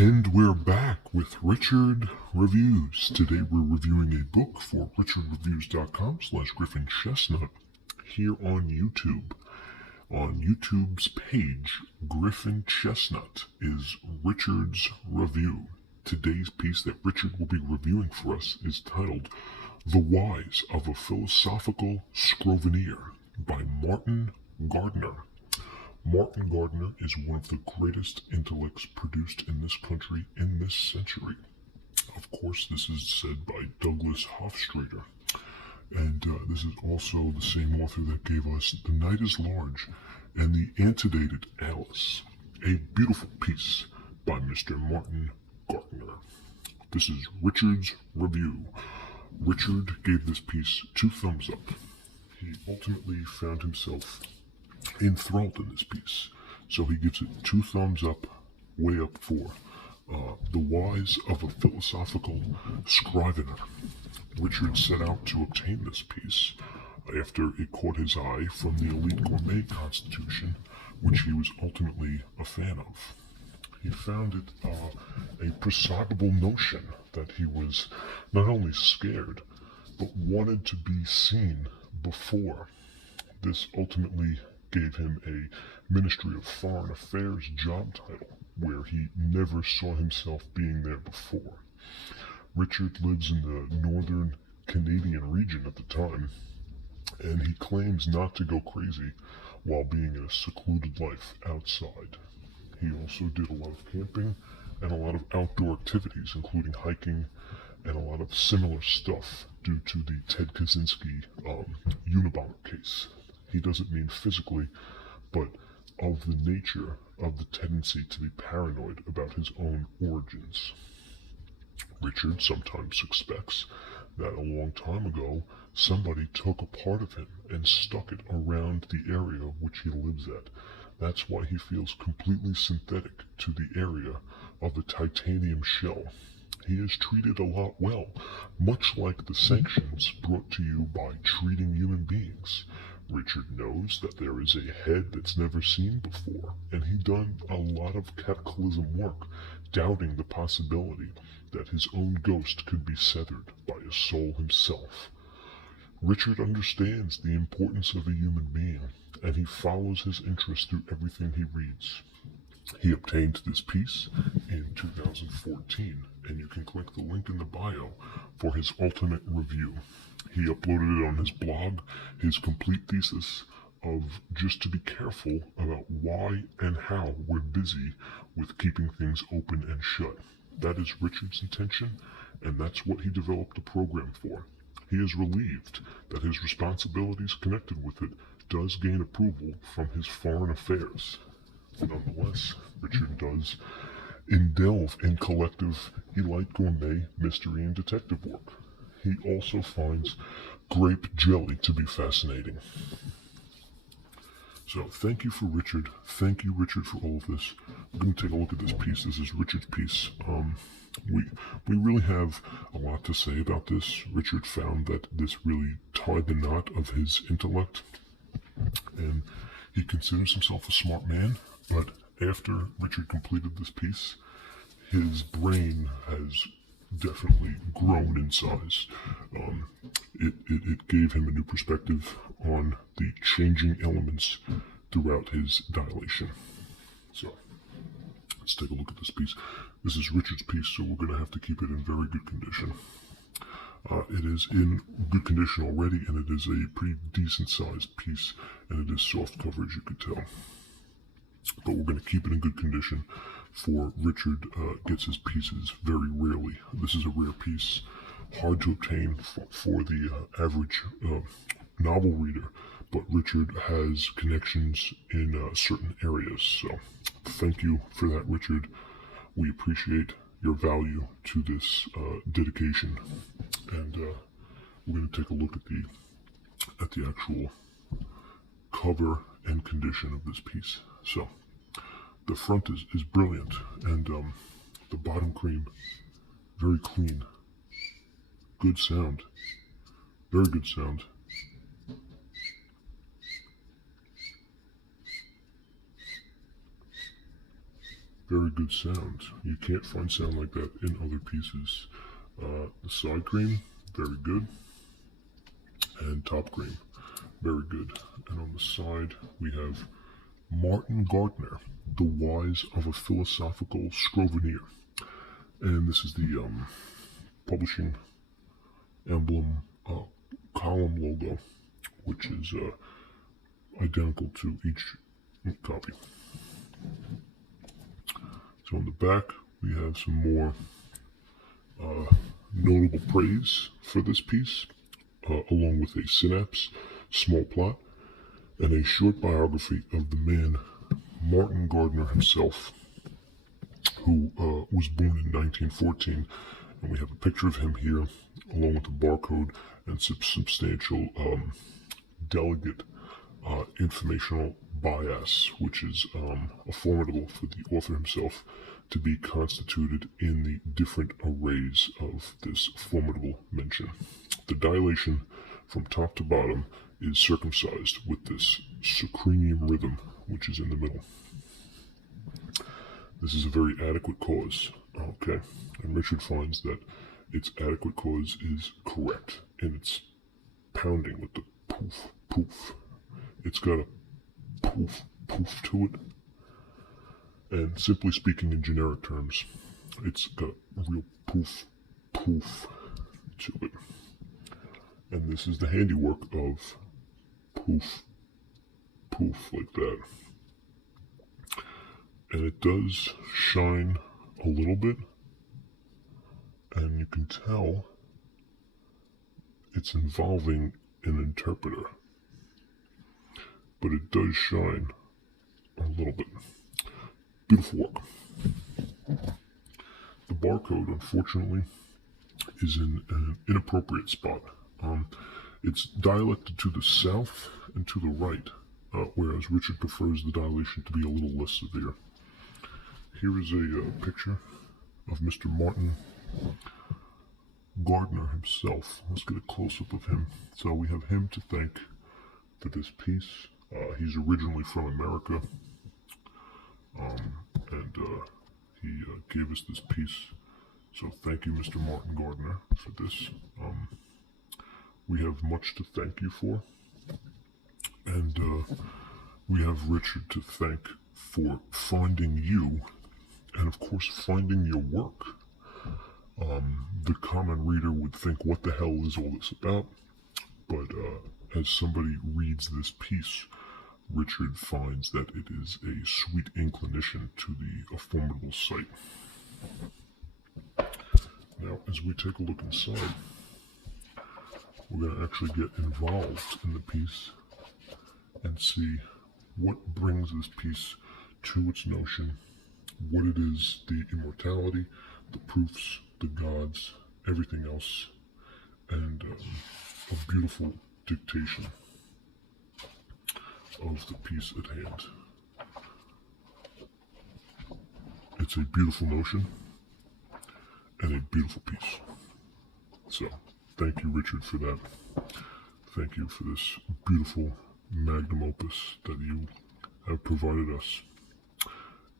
And we're back with Richard Reviews. Today we're reviewing a book for richardreviews.com/GriffinChestnut here on YouTube. On YouTube's page, Griffin Chestnut is Richard's review. Today's piece that Richard will be reviewing for us is titled The Whys of a Philosophical Scrivener by Martin Gardner. Martin Gardner is one of the greatest intellects produced in this country in this century. Of course, this is said by Douglas Hofstadter, and this is also the same author that gave us The Night is Large and The Antedated Alice, a beautiful piece by Mr. Martin Gardner. This is Richard's review. Richard gave this piece 2 thumbs up. He ultimately found himself enthralled in this piece, so he gives it 2 thumbs up, way up for The Whys of a Philosophical Scrivener. Richard set out to obtain this piece after it caught his eye from the Elite Gourmet Constitution, which he was ultimately a fan of. He found it a perceptible notion that he was not only scared, but wanted to be seen before. This ultimately gave him a Ministry of Foreign Affairs job title, where he never saw himself being there before. Richard lives in the northern Canadian region at the time, and he claims not to go crazy while being a secluded life outside. He also did a lot of camping and a lot of outdoor activities, including hiking and a lot of similar stuff due to the Ted Kaczynski Unabomber case. He doesn't mean physically, but of the nature of the tendency to be paranoid about his own origins. Richard sometimes suspects that a long time ago, somebody took a part of him and stuck it around the area which he lives at. That's why he feels completely synthetic to the area of the titanium shell. He is treated a lot well, much like the sanctions brought to you by treating human beings. Richard knows that there is a head that's never seen before, and he done a lot of cataclysm work, doubting the possibility that his own ghost could be severed by a soul himself. Richard understands the importance of a human being, and he follows his interest through everything he reads. He obtained this piece in 2014, and you can click the link in the bio for his ultimate review. He uploaded it on his blog, his complete thesis of just to be careful about why and how we're busy with keeping things open and shut. That is Richard's intention, and that's what he developed the program for. He is relieved that his responsibilities connected with it does gain approval from his foreign affairs. Nonetheless, Richard does delve in collective elite gourmet mystery and detective work. He also finds grape jelly to be fascinating. So thank you for Richard. Thank you, Richard, for all of this. We're going to take a look at this piece. This is Richard's piece. We really have a lot to say about this. Richard found that this really tied the knot of his intellect, and he considers himself a smart man, but after Richard completed this piece, his brain has definitely grown in size. It gave him a new perspective on the changing elements throughout his dilation. So let's take a look at this piece. This is Richard's piece, so we're going to have to keep it in very good condition. It is in good condition already, and it is a pretty decent sized piece, and it is soft cover, as you could tell. But we're going to keep it in good condition, for Richard gets his pieces very rarely. This is a rare piece, hard to obtain for the average novel reader, but Richard has connections in certain areas. So thank you for that, Richard. We appreciate your value to this dedication, and we're going to take a look at the actual cover and condition of this piece. So the front is brilliant, and the bottom cream, very clean. Good sound. Very good sound. Very good sound. You can't find sound like that in other pieces. The side cream, very good. And top cream, very good. And on the side, we have Martin Gardner, The Whys of a Philosophical Scrivener. And this is the publishing emblem column logo, which is identical to each copy. So on the back, we have some more notable praise for this piece, along with a synapse, small plot, and a short biography of the man, Martin Gardner himself, who was born in 1914, and we have a picture of him here, along with a barcode and some substantial delegate informational bias, which is formidable for the author himself to be constituted in the different arrays of this formidable mention. The dilation from top to bottom is circumcised with this sucrenium rhythm, which is in the middle. This is a very adequate cause, okay? And Richard finds that its adequate cause is correct, and it's pounding with the poof, poof. It's got a poof, poof to it. And simply speaking in generic terms, it's got a real poof, poof to it. And this is the handiwork of poof, poof like that. And it does shine a little bit, and you can tell it's involving an interpreter. But it does shine a little bit. Beautiful work. The barcode, unfortunately, is in an inappropriate spot. It's dialected to the south and to the right, whereas Richard prefers the dilation to be a little less severe. Here is a picture of Mr. Martin Gardner himself. Let's get a close-up of him. So we have him to thank for this piece. He's originally from America, and he gave us this piece. So thank you, Mr. Martin Gardner, for this. We have much to thank you for, and we have Richard to thank for finding you, and of course finding your work. The common reader would think, what the hell is all this about? But as somebody reads this piece, Richard finds that it is a sweet inclination to the formidable sight. Now, as we take a look inside, we're going to actually get involved in the piece and see what brings this piece to its notion, what it is, the immortality, the proofs, the gods, everything else, and a beautiful dictation of the piece at hand. It's a beautiful notion and a beautiful piece. So, thank you, Richard, for that. Thank you for this beautiful magnum opus that you have provided us.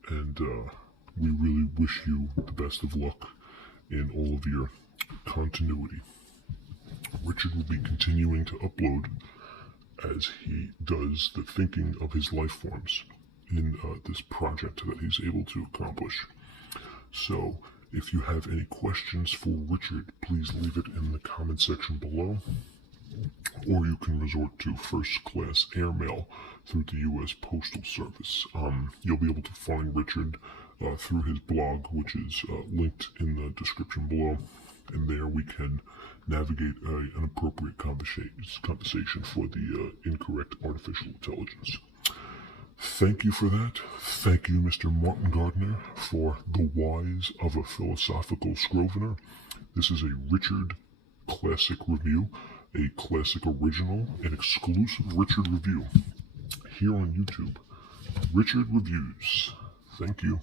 And we really wish you the best of luck in all of your continuity. Richard will be continuing to upload as he does the thinking of his life forms in this project that he's able to accomplish. So, if you have any questions for Richard, please leave it in the comment section below, or you can resort to first-class airmail through the U.S. Postal Service. You'll be able to find Richard through his blog, which is linked in the description below, and there we can navigate an appropriate conversation for the incorrect artificial intelligence. Thank you for that. Thank you, Mr. Martin Gardner, for The Whys of a Philosophical Scrivener. This is a Richard classic review, a classic original, an exclusive Richard review here on YouTube. Richard Reviews. Thank you.